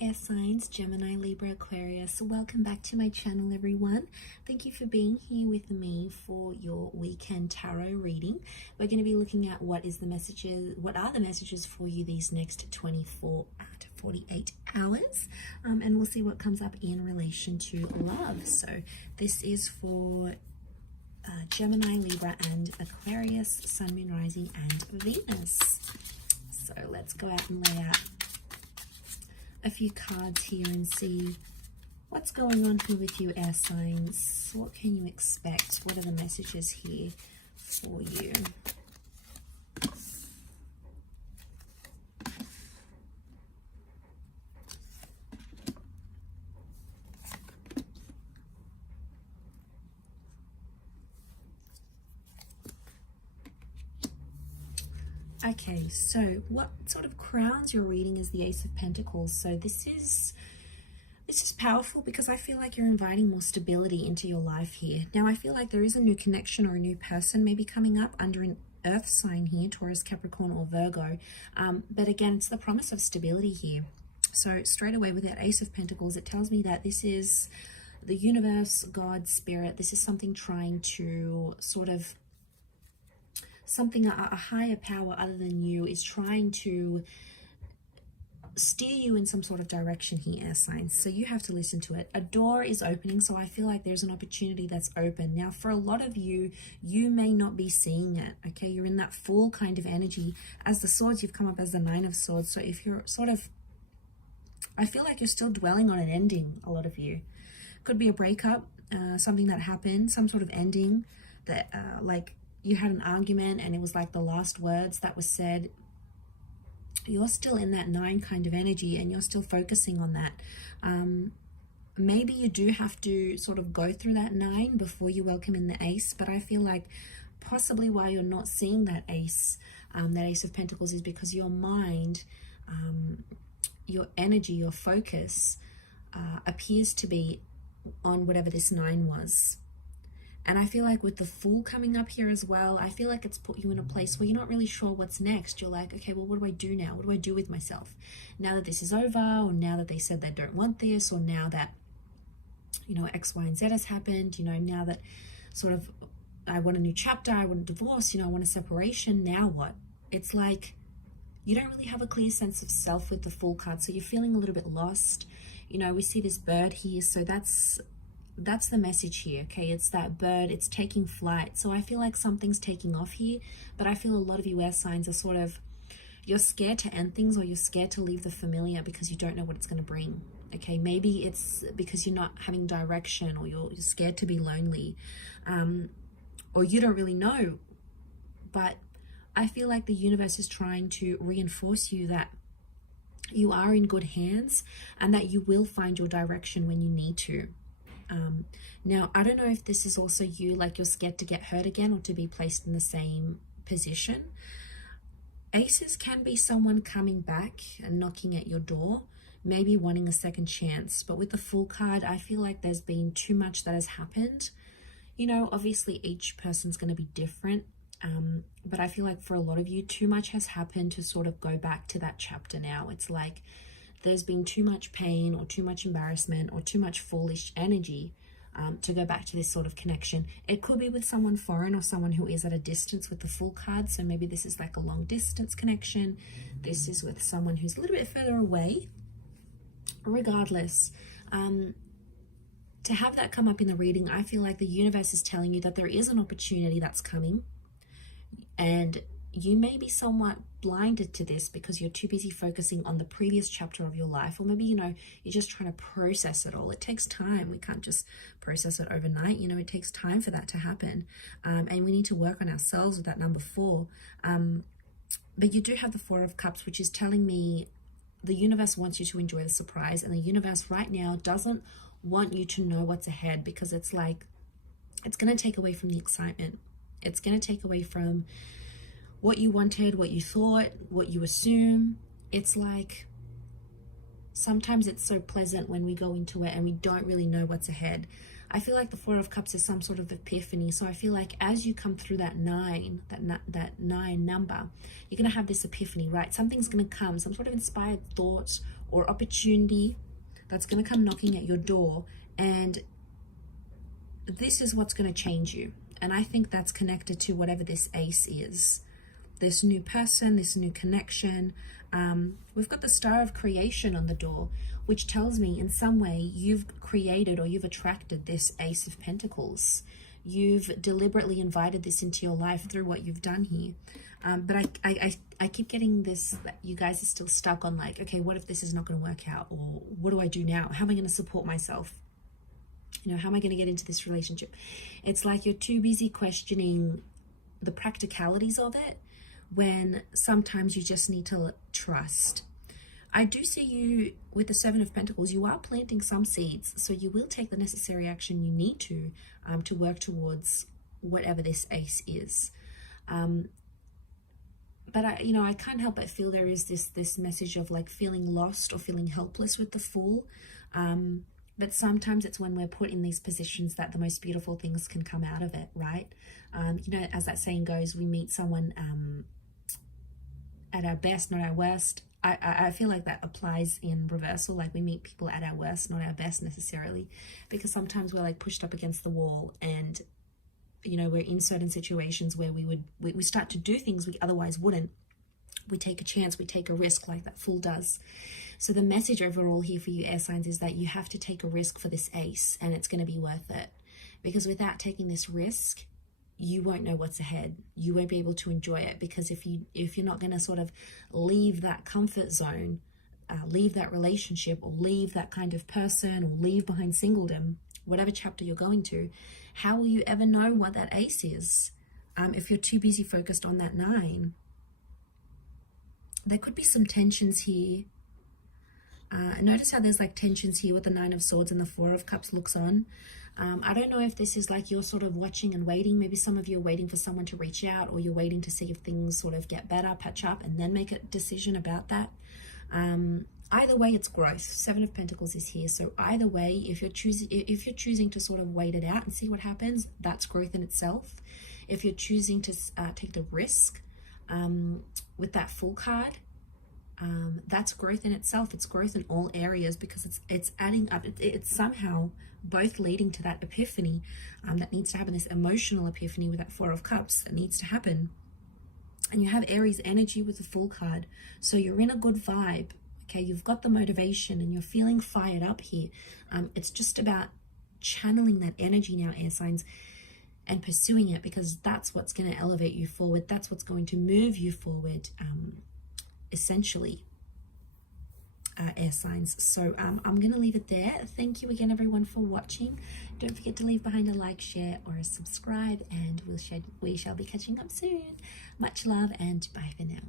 Air signs, Gemini, Libra, Aquarius. Welcome back to my channel, everyone. Thank you for being here with me for your weekend tarot reading. We're going to be looking at what are the messages for you these next 24 to 48 hours, and we'll see what comes up in relation to love. So this is for Gemini, Libra, and Aquarius, Sun, Moon, Rising, and Venus. So let's go out and lay out a few cards here and see what's going on here with you, air signs. What can you expect? What are the messages here for you? Okay, so what sort of crowns your reading is the Ace of Pentacles. So this is powerful because I feel like you're inviting more stability into your life here. Now, I feel like there is a new connection or a new person maybe coming up under an earth sign here, Taurus, Capricorn, or Virgo. But again, it's the promise of stability here. So straight away with that Ace of Pentacles, it tells me that this is the universe, God, spirit. This is something trying to sort of a higher power other than you is trying to steer you in some sort of direction here, air signs. So you have to listen to it. A door is opening, so I feel like there's an opportunity that's open. Now, for a lot of you, you may not be seeing it, okay? You're in that full kind of energy. As the swords, you've come up as the Nine of Swords. So if you're sort of, I feel like you're still dwelling on an ending, a lot of you. Could be a breakup, something that happened, some sort of ending that, like, you had an argument and it was like the last words that was said. You're still in that 9 kind of energy and you're still focusing on that. Maybe you do have to sort of go through that 9 before you welcome in the Ace, but I feel like possibly why you're not seeing that Ace of Pentacles is because your mind, your energy, your focus appears to be on whatever this 9 was. And I feel like with the Fool coming up here as well, I feel like it's put you in a place where you're not really sure what's next. You're like, okay, well, what do I do now? What do I do with myself? Now that this is over, or now that they said they don't want this, or now that, you know, X, Y, and Z has happened, you know, now that sort of I want a new chapter, I want a divorce, you know, I want a separation, now what? It's like you don't really have a clear sense of self with the Fool card, so you're feeling a little bit lost. You know, we see this bird here, so that's the message here, okay? It's that bird, it's taking flight. So I feel like something's taking off here, but I feel a lot of you air signs are sort of, you're scared to end things, or you're scared to leave the familiar because you don't know what it's going to bring, okay? Maybe it's because you're not having direction, or you're scared to be lonely, or you don't really know. But I feel like the universe is trying to reinforce you that you are in good hands and that you will find your direction when you need to. Now, I don't know if this is also you, like you're scared to get hurt again or to be placed in the same position. Aces can be someone coming back and knocking at your door, maybe wanting a second chance. But with the Fool card, I feel like there's been too much that has happened. You know, obviously each person's going to be different. But I feel like for a lot of you, too much has happened to sort of go back to that chapter now. It's like there's been too much pain or too much embarrassment or too much foolish energy to go back to this sort of connection. It could be with someone foreign or someone who is at a distance with the Fool card. So maybe this is like a long distance connection. This is with someone who's a little bit further away. Regardless, to have that come up in the reading, I feel like the universe is telling you that there is an opportunity that's coming. And you may be somewhat blinded to this because you're too busy focusing on the previous chapter of your life, or maybe, you know, you're just trying to process it all. It takes time. We can't just process it overnight. You know, it takes time for that to happen. And we need to work on ourselves with that number 4. But you do have the 4 of Cups, which is telling me the universe wants you to enjoy the surprise. And the universe right now doesn't want you to know what's ahead, because it's like, it's going to take away from the excitement. It's going to take away from what you wanted, what you thought, what you assume. It's like sometimes it's so pleasant when we go into it and we don't really know what's ahead. I feel like the Four of Cups is some sort of epiphany. So I feel like as you come through that 9, that 9 number, you're going to have this epiphany, right? Something's going to come, some sort of inspired thought or opportunity that's going to come knocking at your door, and this is what's going to change you. And I think that's connected to whatever this ace is, this new person, this new connection. We've got the Star of Creation on the door, which tells me in some way you've created or you've attracted this Ace of Pentacles. You've deliberately invited this into your life through what you've done here. But I keep getting this, that you guys are still stuck on like, okay, what if this is not going to work out? Or what do I do now? How am I going to support myself? You know, how am I going to get into this relationship? It's like you're too busy questioning the practicalities of it, when sometimes you just need to trust. I do see you with the Seven of Pentacles. You are planting some seeds, so you will take the necessary action you need to work towards whatever this ace is. But I can't help but feel there is this message of like feeling lost or feeling helpless with the Fool. But sometimes it's when we're put in these positions that the most beautiful things can come out of it, right? As that saying goes, we meet someone at our best, not our worst. I feel like that applies in reversal. Like we meet people at our worst, not our best necessarily, because sometimes we're like pushed up against the wall, and we're in certain situations where we start to do things we otherwise wouldn't. We take a chance, we take a risk like that Fool does. So the message overall here for you air signs is that you have to take a risk for this ace, and it's going to be worth it, because without taking this risk, you won't know what's ahead. You won't be able to enjoy it, because if you're not going to sort of leave that comfort zone, leave that relationship, or leave that kind of person, or leave behind singledom, whatever chapter you're going to, how will you ever know what that ace is if you're too busy focused on that 9? There could be some tensions here. Notice how there's like tensions here with the 9 of Swords and the 4 of Cups looks on. I don't know if this is like you're sort of watching and waiting. Maybe some of you are waiting for someone to reach out, or you're waiting to see if things sort of get better, patch up, and then make a decision about that. Either way, it's growth. 7 of Pentacles is here. So either way, if you're choosing to sort of wait it out and see what happens, that's growth in itself. If you're choosing to take the risk with that Fool card, that's growth in itself. It's growth in all areas, because it's adding up. It's somehow both leading to that epiphany that needs to happen, this emotional epiphany with that 4 of Cups that needs to happen. And you have Aries energy with the Fool card, so you're in a good vibe. Okay, you've got the motivation and you're feeling fired up here. It's just about channeling that energy now, air signs, and pursuing it, because that's what's going to elevate you forward. That's what's going to move you forward, essentially, air signs. So I'm going to leave it there. Thank you again, everyone, for watching. Don't forget to leave behind a like, share, or a subscribe, and we shall be catching up soon. Much love, and bye for now.